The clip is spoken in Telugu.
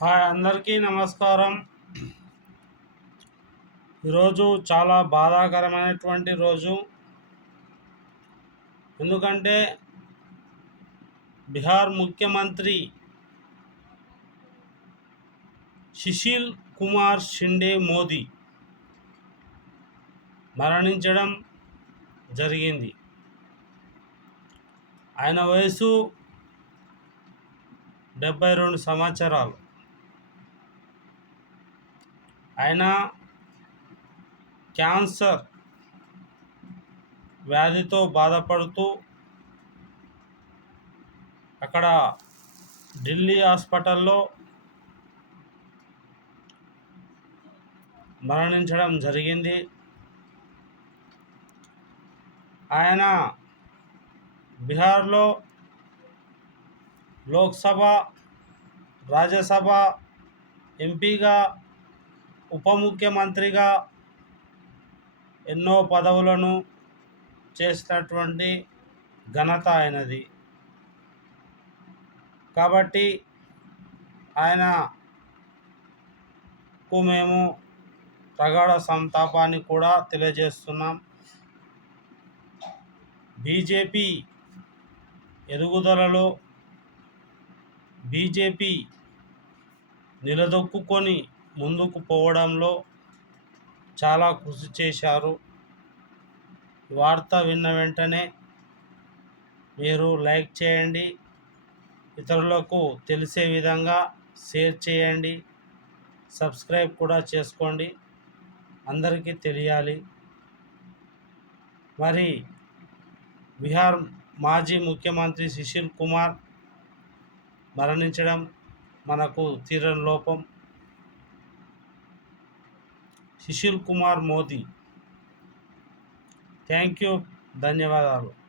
హాయ్ అందరికీ నమస్కారం. ఈరోజు చాలా బాధాకరమైనటువంటి రోజు. ఎందుకంటే బీహార్ ముఖ్యమంత్రి సుశీల్ కుమార్ షిండే మోదీ మరణించడం జరిగింది. ఆయన వయసు డెబ్బై రెండు సంవత్సరాలు. ఆయన క్యాన్సర్ వ్యాధితో బాధపడుతూ అక్కడ ఢిల్లీ హాస్పిటల్లో మరణించడం జరిగింది. ఆయన బీహార్లో లోక్సభ రాజ్యసభ ఎంపీగా ఉప ముఖ్యమంత్రిగా ఎన్నో పదవులను చేసినటువంటి ఘనత ఆయనది. కాబట్టి ఆయనకు మేము ప్రగాఢ సంతాపాన్ని కూడా తెలియజేస్తున్నాం. బీజేపీ ఎదుగుదలలో బీజేపీ నిలదొక్కుకొని ముందుకు పోవడంలో చాలా కృషి చేశారు. వార్త విన్న వెంటనే మీరు లైక్ చేయండి ఇతరులకు తెలిసే విధంగా షేర్ చేయండి సబ్స్క్రైబ్ కూడా చేసుకోండి. అందరికీ తెలియాలి. మరి బీహార్ మాజీ ముఖ్యమంత్రి సుశీల్ కుమార్ మరణించడం మనకు తీరని లోపం. సుశీల్ కుమార్ మోదీ. థ్యాంక్ యూ ధన్యవాదాలు.